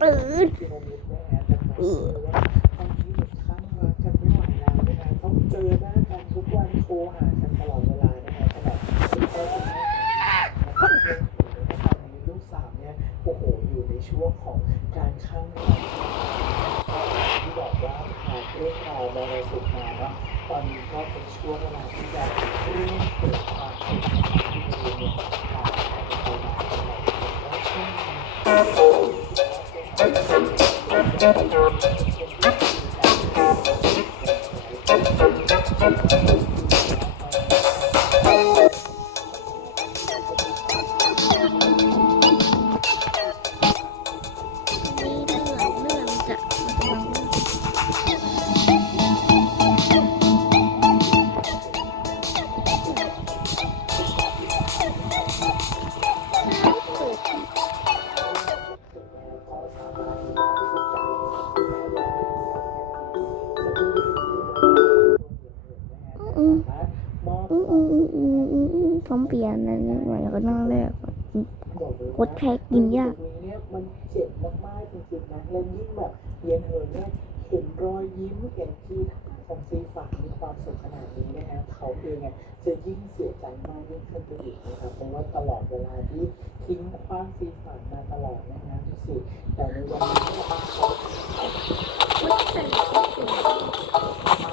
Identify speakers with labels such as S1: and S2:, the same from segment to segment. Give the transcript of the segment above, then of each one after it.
S1: ปื
S2: น
S1: ช่วงของการข้างที่บอกว่าผ่านเรื่องราวมรสุดมาแล้วตอนนี้ก็เป็นช่วงเวลาที่จะเริ่มเกิดความสุขที่ดีเนี่ยผ่านไปแล้วช่วง
S2: Thank you. แพ้กินยาก
S1: เนี่ยมันเจ็บมากๆจริงๆนะแล้วยิ่งแบบเย็นเหินเนี่ยเห็นรอยยิ้มเห็นที่ทางของซีฝากมีความสุขขนาดนี้นะฮะเขาเองเนี่ยจะยิ่งเสียใจมากยิ่งขึ้นไปอีกนะครับเพราะว่าตลอดเวลาที่ทิ้งคว้างซีฝากมาตลอดนะฮะทุกสิ่งแต่ในวันนี้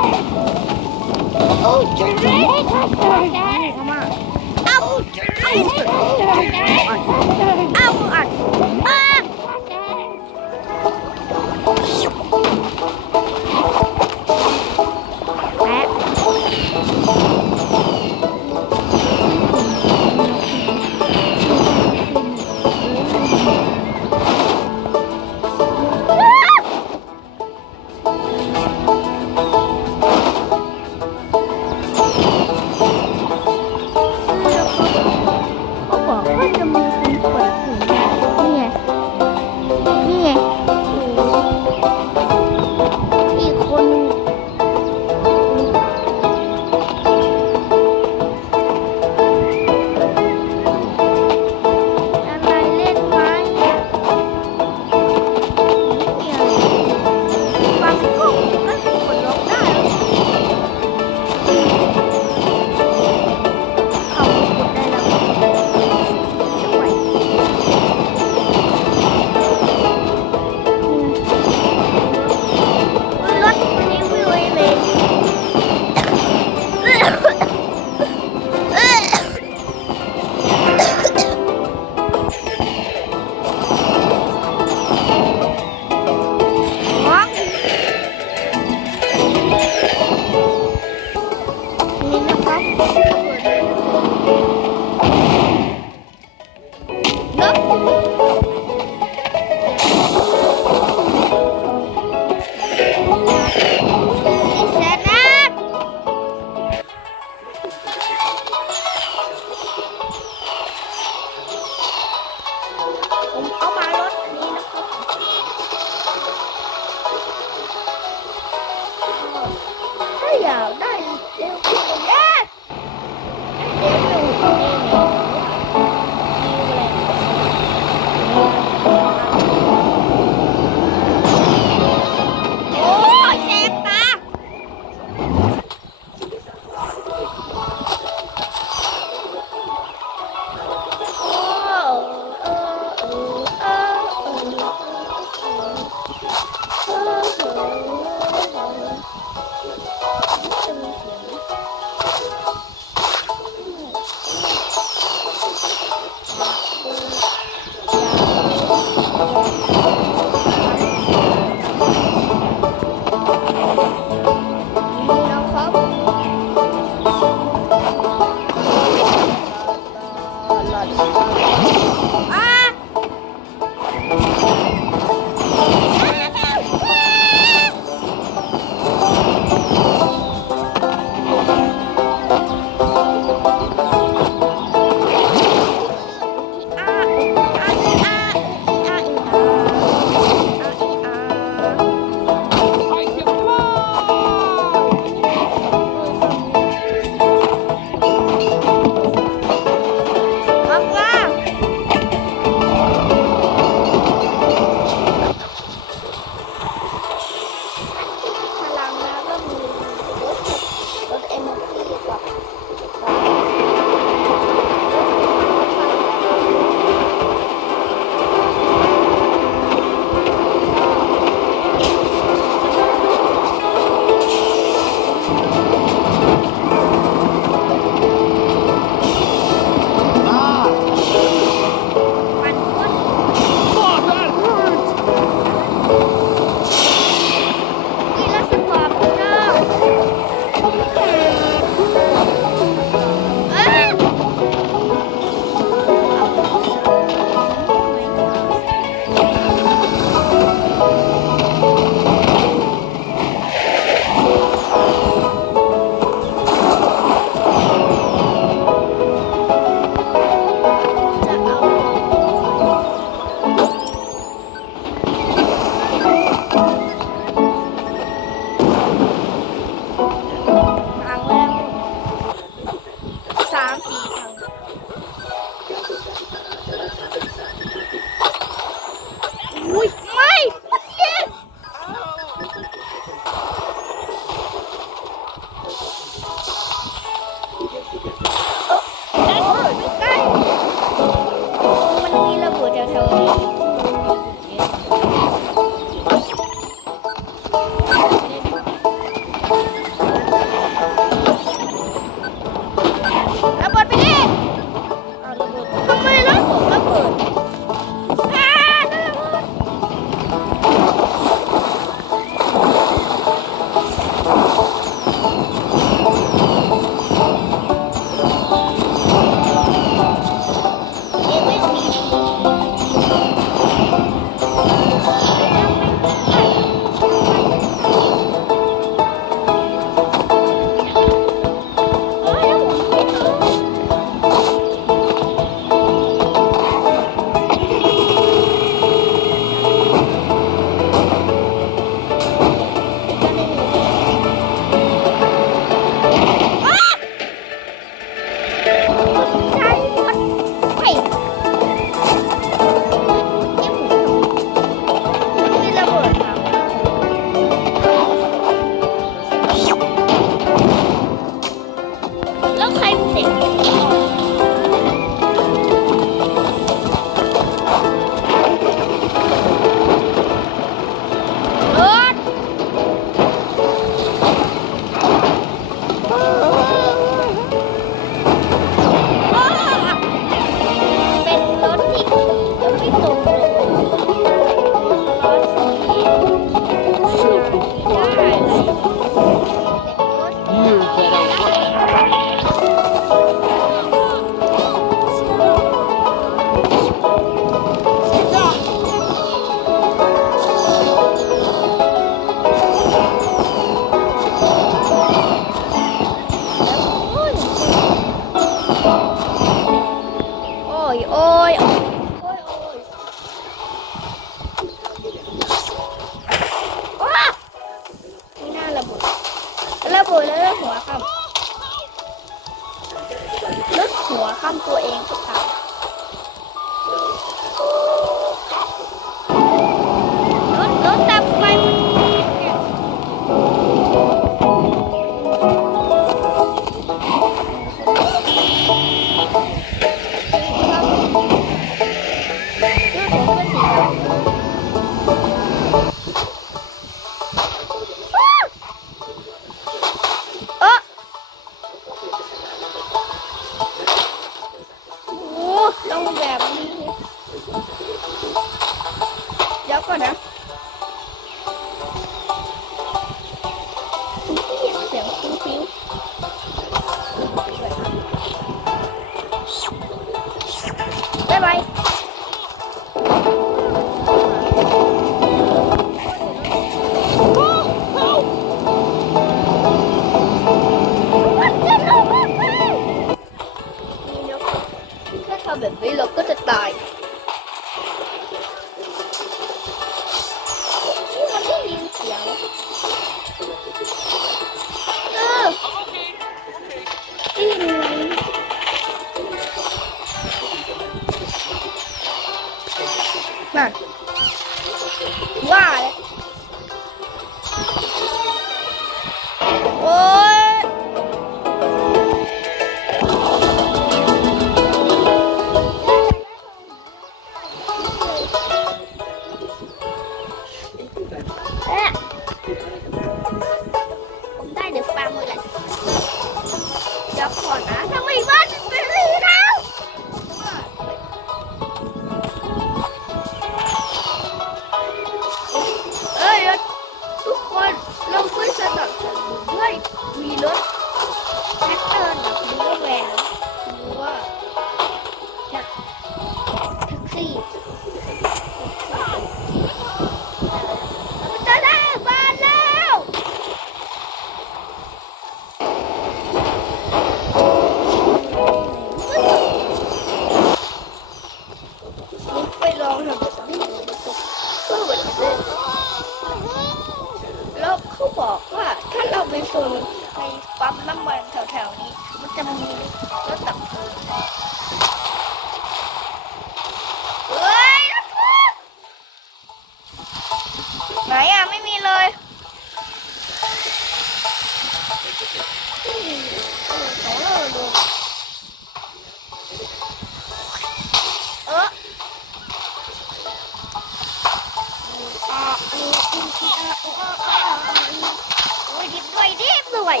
S1: เล
S2: ย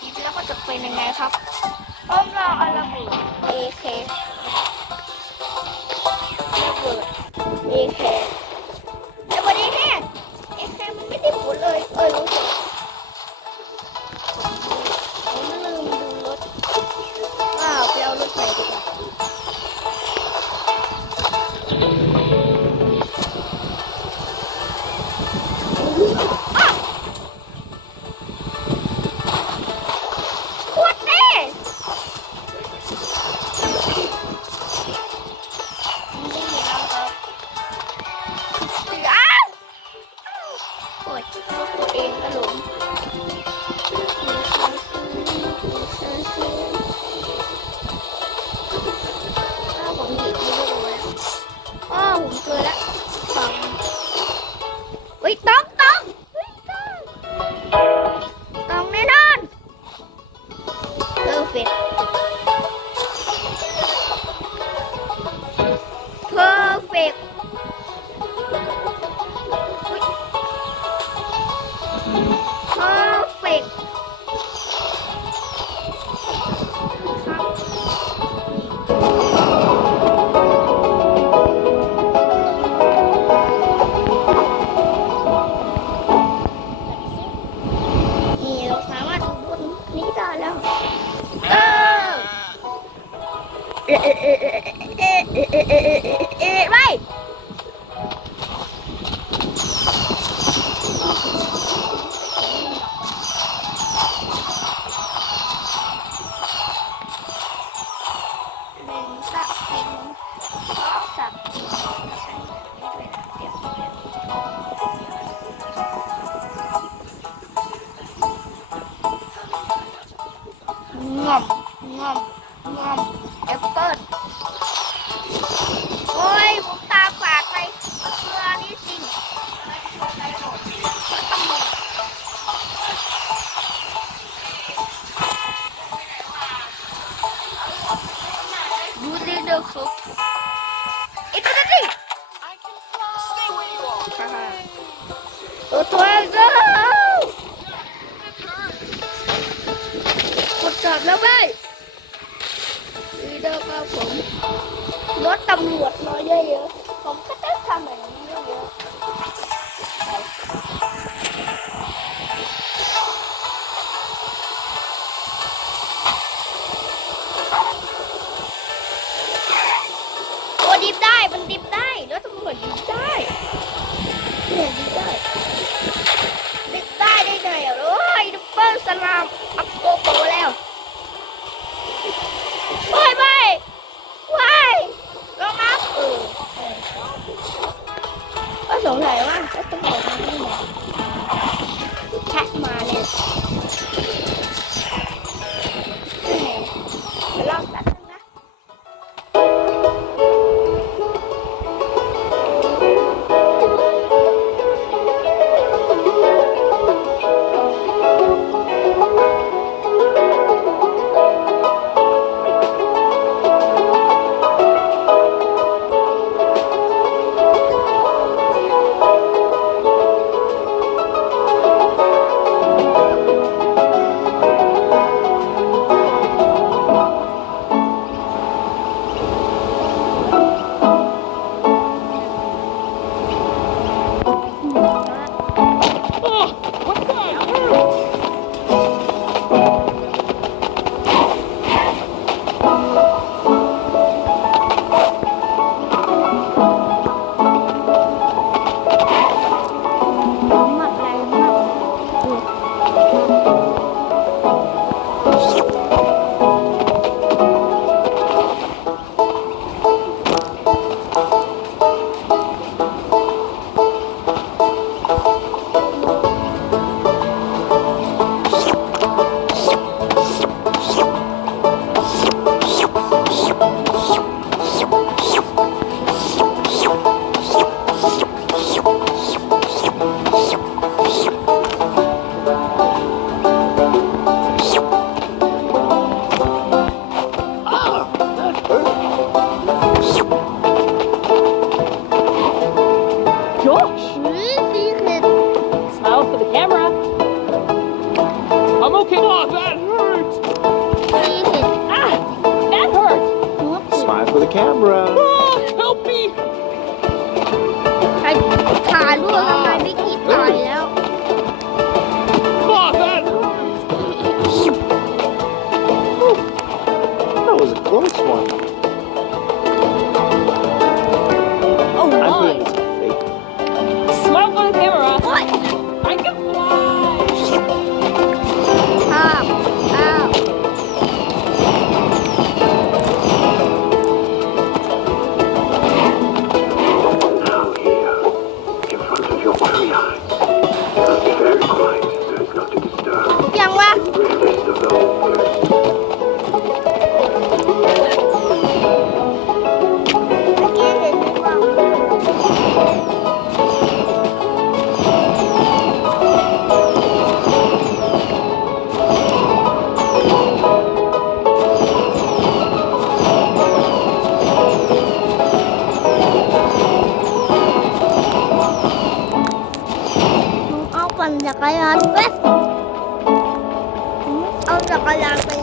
S2: นี่แล้วก็จะเป็นยังไงครับต้มเราเอาระเบิด
S1: AK ระเบิด AK งอมง ห ปั่นจัก